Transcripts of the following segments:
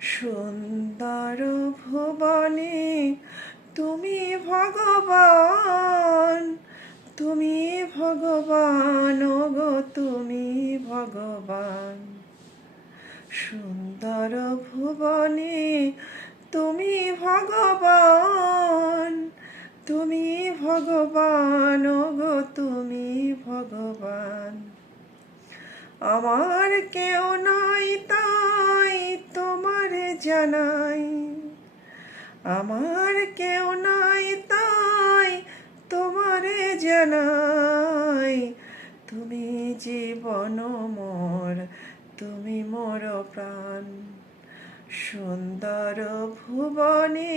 সুন্দর ভুবনে তুমি ভগবান, তুমি ভগবান, ওগো তুমি ভগবান। সুন্দর ভুবনে তুমি ভগবান, তুমি ভগবান, ওগো তুমি ভগবান। আমার কেউ নাই তাই তোমারে জানাই, আমার কেউ নাই তাই তোমারে জানাই। তুমি জীবন মোর, তুমি মোর প্রাণ। সুন্দর ভুবনে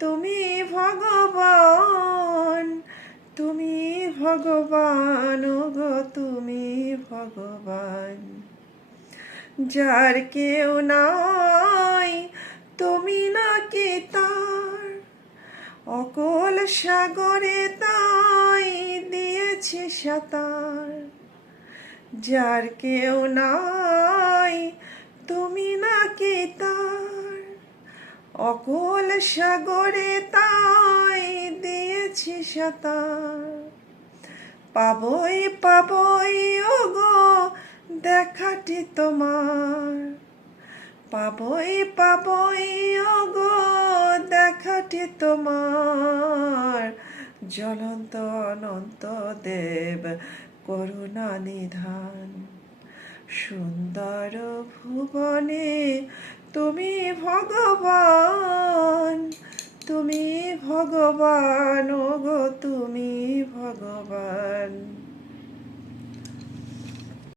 তুমি ভগবান, তুমি ভগবান, ওগো তুমি ভগবান। যার কেউ নাই তুমি নাকি তার, অকল সাগরে তাই দিয়েছি সাঁতার। যার কেউ নাই তুমি নাকি তার, অকল সাগরে তাই দিয়েছি সাঁতার। পাবই পাবই ওগো দেখাটি তোমার, পাবই পাবই ওগো দেখাটি তোমার। জ্বলন্ত অনন্ত দেব করুণা নিধান। সুন্দর ভুবনে তুমি ভগবান, তুমি ভগবান, ওগো তুমি ভগবান।